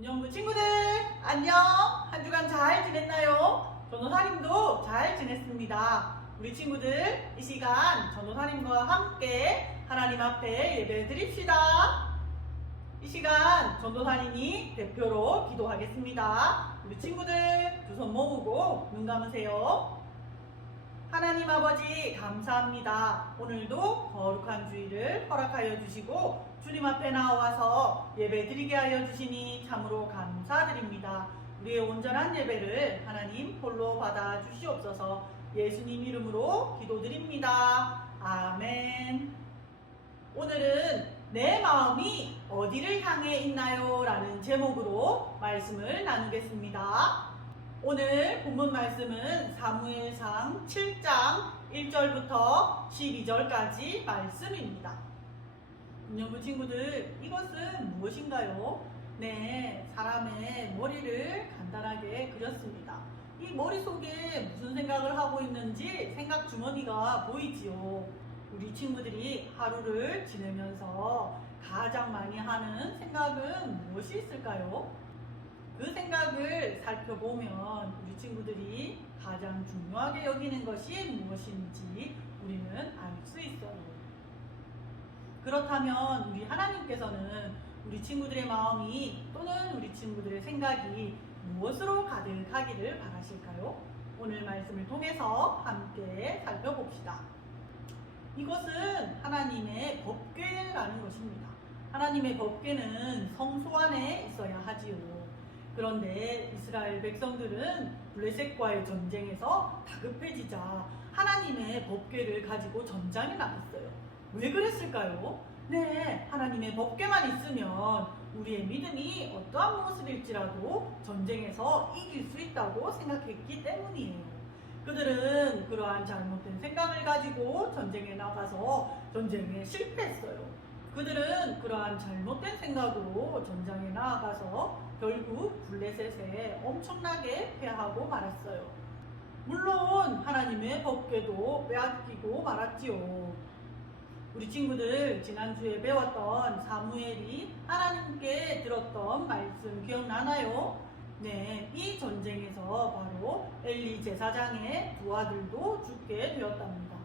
운영부 친구들 안녕. 한 주간 잘 지냈나요? 전도사님도 잘 지냈습니다. 우리 친구들 이 시간 전도사님과 함께 하나님 앞에 예배 드립시다. 이 시간 전도사님이 대표로 기도하겠습니다. 우리 친구들 두 손 모으고 눈 감으세요. 하나님 아버지 감사합니다. 오늘도 거룩한 주일을 허락하여 주시고 주님 앞에 나와서 예배 드리게 하여 주시니 참으로 감사드립니다. 우리의 온전한 예배를 하나님 홀로 받아 주시옵소서. 예수님 이름으로 기도드립니다. 아멘. 오늘은 내 마음이 어디를 향해 있나요? 라는 제목으로 말씀을 나누겠습니다. 오늘 본문 말씀은 사무엘상 7장 1절부터 12절까지 말씀입니다. 운영부 친구들, 이것은 무엇인가요? 네, 사람의 머리를 간단하게 그렸습니다. 이 머릿속에 무슨 생각을 하고 있는지 생각 주머니가 보이지요. 우리 친구들이 하루를 지내면서 가장 많이 하는 생각은 무엇이 있을까요? 그 생각을 살펴보면 우리 친구들이 가장 중요하게 여기는 것이 무엇인지 우리는 알 수 있어요. 그렇다면 우리 하나님께서는 우리 친구들의 마음이 또는 우리 친구들의 생각이 무엇으로 가득하기를 바라실까요? 오늘 말씀을 통해서 함께 살펴봅시다. 이것은 하나님의 법궤라는 것입니다. 하나님의 법궤는 성소 안에 있어야 하지요. 그런데 이스라엘 백성들은 블레셋과의 전쟁에서 다급해지자 하나님의 법궤를 가지고 전장에 나갔어요. 왜 그랬을까요? 네, 하나님의 법궤만 있으면 우리의 믿음이 어떠한 모습일지라도 전쟁에서 이길 수 있다고 생각했기 때문이에요. 그들은 그러한 잘못된 생각을 가지고 전쟁에 나가서 전쟁에 실패했어요. 그들은 그러한 잘못된 생각으로 전장에 나아가서 결국 블레셋에 엄청나게 패하고 말았어요. 물론 하나님의 법궤도 빼앗기고 말았지요. 우리 친구들 지난주에 배웠던 사무엘이 하나님께 들었던 말씀 기억나나요? 네, 이 전쟁에서 바로 엘리 제사장의 두 아들도 죽게 되었답니다.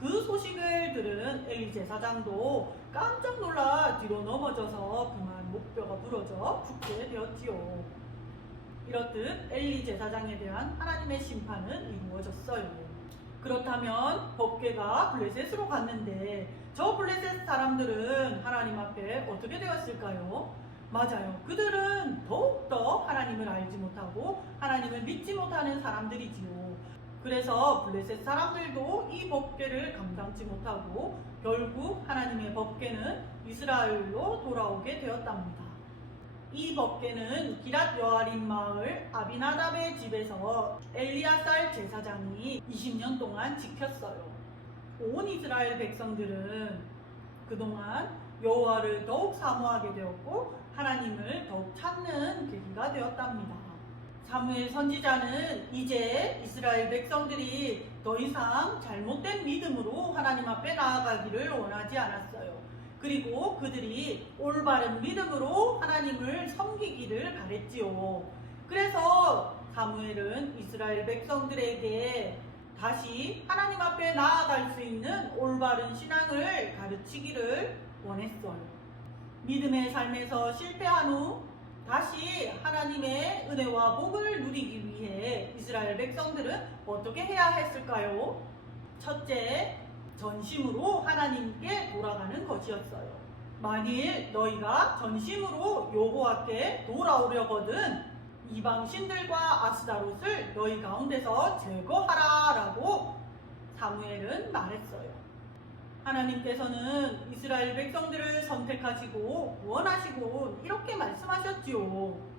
그 소식을 들은 엘리 제사장도 깜짝 놀라 뒤로 넘어져서 그만 목뼈가 부러져 죽게 되었지요. 이렇듯 엘리 제사장에 대한 하나님의 심판은 이루어졌어요. 그렇다면 법궤가 블레셋으로 갔는데 저 블레셋 사람들은 하나님 앞에 어떻게 되었을까요? 맞아요. 그들은 더욱더 하나님을 알지 못하고 하나님을 믿지 못하는 사람들이지요. 그래서 블레셋 사람들도 이 법궤를 감당치 못하고 결국 하나님의 법궤는 이스라엘로 돌아오게 되었답니다. 이 법궤는 기랏 여아림 마을 아비나답의 집에서 엘리야살 제사장이 20년 동안 지켰어요. 온 이스라엘 백성들은 그동안 여호와를 더욱 사모하게 되었고 하나님을 더욱 찾는 계기가 되었답니다. 사무엘 선지자는 이제 이스라엘 백성들이 더 이상 잘못된 믿음으로 하나님 앞에 나아가기를 원하지 않았어요. 그리고 그들이 올바른 믿음으로 하나님을 섬기기를 바랬지요. 그래서 사무엘은 이스라엘 백성들에게 다시 하나님 앞에 나아갈 수 있는 올바른 신앙을 가르치기를 원했어요. 믿음의 삶에서 실패한 후 다시 하나님의 은혜와 복을 누리기 위해 이스라엘 백성들은 어떻게 해야 했을까요? 첫째, 전심으로 하나님께 돌아가는 것이었어요. 만일 너희가 전심으로 여호와께 돌아오려거든 이방 신들과 아스다롯을 너희 가운데서 제거하라 라고 사무엘은 말했어요. 하나님께서는 이스라엘 백성들을 선택하시고 구원하시고 이렇게 말씀하셨지요.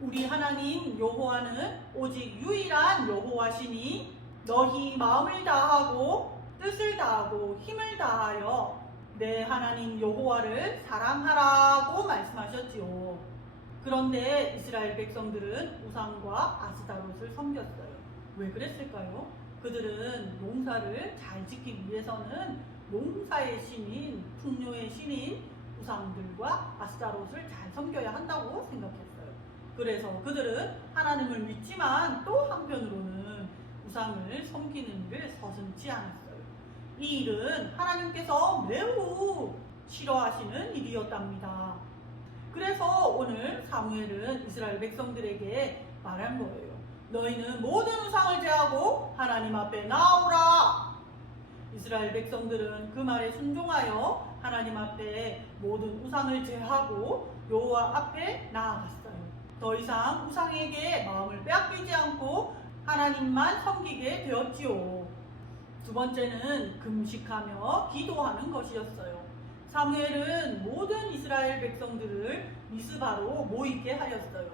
우리 하나님 여호와는 오직 유일한 여호와시니 너희 마음을 다하고 뜻을 다하고 힘을 다하여 내 하나님 여호와를 사랑하라고 말씀하셨지요. 그런데 이스라엘 백성들은 우상과 아스다롯을 섬겼어요. 왜 그랬을까요? 그들은 농사를 잘 짓기 위해서는 농사의 신인, 풍요의 신인 우상들과 아스다롯을 잘 섬겨야 한다고 생각했어요. 그래서 그들은 하나님을 믿지만 또 한편으로는 우상을 섬기는 일을 서슴지 않았어요. 이 일은 하나님께서 매우 싫어하시는 일이었답니다. 그래서 오늘 사무엘은 이스라엘 백성들에게 말한 거예요. 너희는 모든 우상을 제하고 하나님 앞에 나오라. 이스라엘 백성들은 그 말에 순종하여 하나님 앞에 모든 우상을 제하고 여호와 앞에 나아갔어요. 더 이상 우상에게 마음을 빼앗기지 않고 하나님만 섬기게 되었지요. 두 번째는 금식하며 기도하는 것이었어요. 사무엘은 모든 이스라엘 백성들을 미스바로 모이게 하였어요.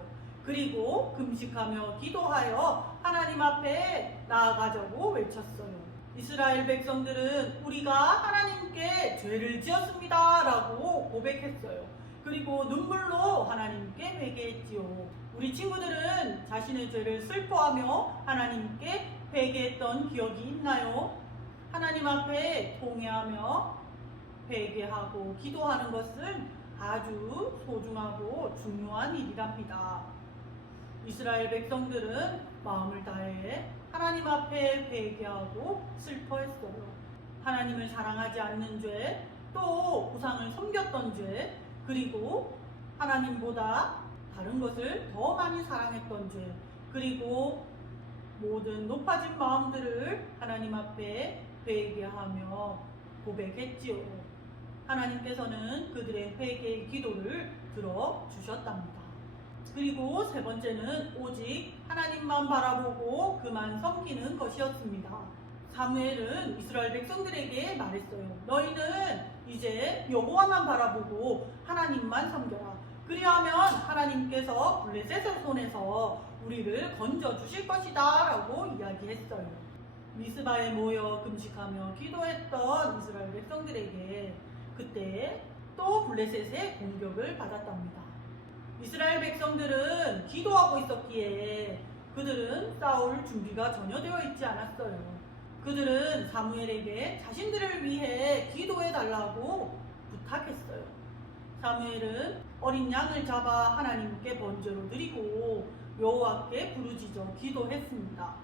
그리고 금식하며 기도하여 하나님 앞에 나아가자고 외쳤어요. 이스라엘 백성들은 우리가 하나님께 죄를 지었습니다 라고 고백했어요. 그리고 눈물로 하나님께 회개했지요. 우리 친구들은 자신의 죄를 슬퍼하며 하나님께 회개했던 기억이 있나요? 하나님 앞에 통회하며 회개하고 기도하는 것은 아주 소중하고 중요한 일이랍니다. 이스라엘 백성들은 마음을 다해 하나님 앞에 회개하고 슬퍼했어요. 하나님을 사랑하지 않는 죄, 또 우상을 섬겼던 죄, 그리고 하나님보다 다른 것을 더 많이 사랑했던 죄, 그리고 모든 높아진 마음들을 하나님 앞에 회개하며 고백했지요. 하나님께서는 그들의 회개의 기도를 들어주셨답니다. 그리고 세 번째는 오직 하나님만 바라보고 그만 섬기는 것이었습니다. 사무엘은 이스라엘 백성들에게 말했어요. 너희는 이제 여호와만 바라보고 하나님만 섬겨라. 그리하면 하나님께서 블레셋의 손에서 우리를 건져 주실 것이다 라고 이야기했어요. 미스바에 모여 금식하며 기도했던 이스라엘 백성들에게 그때 또 블레셋의 공격을 받았답니다. 이스라엘 백성들은 기도하고 있었기에 그들은 싸울 준비가 전혀 되어 있지 않았어요. 그들은 사무엘에게 자신들을 위해 기도해 달라고 부탁했어요. 사무엘은 어린 양을 잡아 하나님께 번제로 드리고 여호와께 부르짖어 기도했습니다.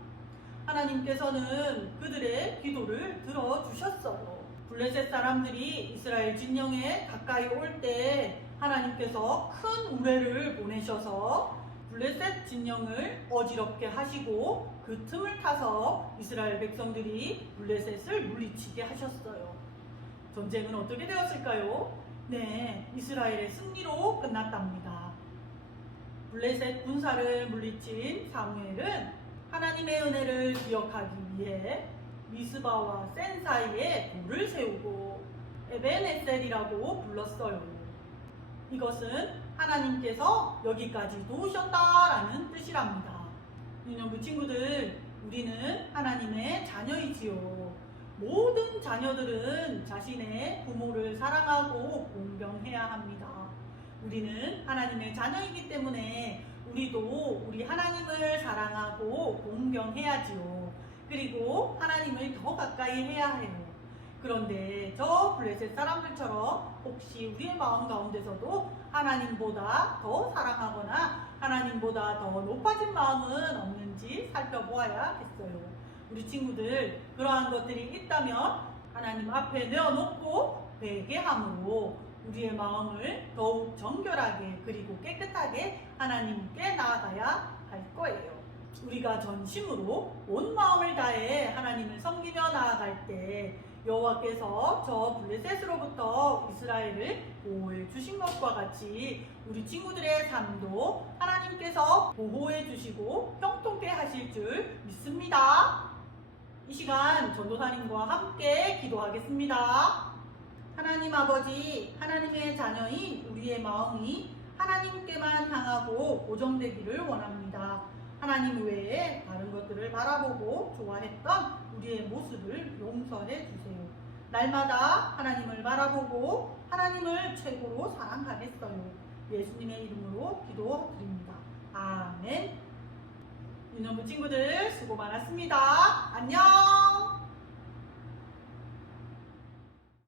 하나님께서는 그들의 기도를 들어주셨어요. 블레셋 사람들이 이스라엘 진영에 가까이 올 때 하나님께서 큰 우레를 보내셔서 블레셋 진영을 어지럽게 하시고 그 틈을 타서 이스라엘 백성들이 블레셋을 물리치게 하셨어요. 전쟁은 어떻게 되었을까요? 네, 이스라엘의 승리로 끝났답니다. 블레셋 군사를 물리친 사무엘은 하나님의 은혜를 기억하기 위해 미스바와 센 사이에 돌을 세우고 에벤에셀이라고 불렀어요. 이것은 하나님께서 여기까지 도우셨다라는 뜻이랍니다. 유년부 친구들, 우리는 하나님의 자녀이지요. 모든 자녀들은 자신의 부모를 사랑하고 공경해야 합니다. 우리는 하나님의 자녀이기 때문에 우리도 우리 하나님을 사랑하고 공경해야지요. 그리고 하나님을 더 가까이 해야 해요. 그런데 저 블레셋 사람들처럼 혹시 우리의 마음 가운데서도 하나님보다 더 사랑하거나 하나님보다 더 높아진 마음은 없는지 살펴보아야겠어요. 우리 친구들, 그러한 것들이 있다면 하나님 앞에 내어놓고 회개함으로 우리의 마음을 더욱 정결하게 그리고 깨끗하게 하나님께 나아가야 할 거예요. 우리가 전심으로 온 마음을 다해 하나님을 섬기며 나아갈 때 여호와께서 저 블레셋으로부터 이스라엘을 보호해 주신 것과 같이 우리 친구들의 삶도 하나님께서 보호해 주시고 형통케 하실 줄 믿습니다. 이 시간 전도사님과 함께 기도하겠습니다. 하나님 아버지, 하나님의 자녀인 우리의 마음이 하나님께만 향하고 고정되기를 원합니다. 하나님 외에 다른 것들을 바라보고 좋아했던 우리의 모습을 용서해 주세요. 날마다 하나님을 바라보고 하나님을 최고로 사랑하겠어요. 예수님의 이름으로 기도드립니다. 아멘. 유년부 친구들 수고 많았습니다. 안녕.